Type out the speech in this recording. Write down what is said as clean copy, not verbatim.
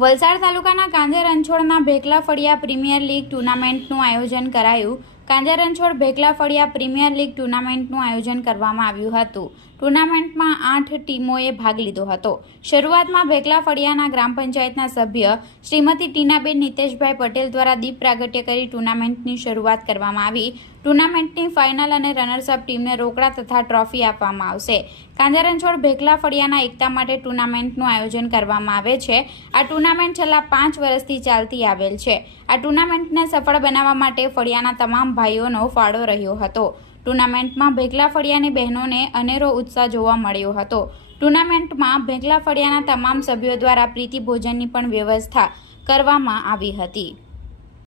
વલસાડ તાલુકાના કાંજર રણછોડના ભેખલા ફળિયા premier league ટુર્નામેન્ટનું આયોજન કરાયું। કાંજર રણછોડ ભેખલા ફળિયા પ્રીમિયર લીગ ટુર્નામેન્ટનું આયોજન કરવામાં આવ્યું હતું। ટુર્નામેન્ટમાં 8 ટીમોએ ભાગ લીધો હતો। શરૂઆતમાં ભેખલા ફળિયાના ગ્રામ પંચાયતના સભ્ય શ્રીમતી ટીનાબેન નીતેશભાઈ પટેલ દ્વારા દીપ પ્રાગટ્ય કરી ટુર્નામેન્ટની શરૂઆત કરવામાં આવી। ટુર્નામેન્ટની ફાઇનલ અને રનર્સઅપ ટીમને રોકડા તથા ટ્રોફી આપવામાં આવશે। કાંજર રણછોડ ભેખલા ફળિયાના એકતા માટે ટુર્નામેન્ટનું આયોજન કરવામાં આવે છે। આ ટુર્નામેન્ટ છેલ્લા 5 વર્ષથી ચાલતી આવેલ છે। આ ટુર્નામેન્ટને સફળ બનાવવા માટે ફળિયાના તમામ ભાઈઓનો ફાળો રહ્યો હતો। ટુર્નામેન્ટમાં ભેખલા ફળિયાની બહેનોને અનેરો ઉત્સાહ જોવા મળ્યો હતો। ટુર્નામેન્ટમાં ભેખલા ફળિયાના તમામ સભ્યો દ્વારા પ્રીતિ ભોજનની પણ વ્યવસ્થા કરવામાં આવી હતી।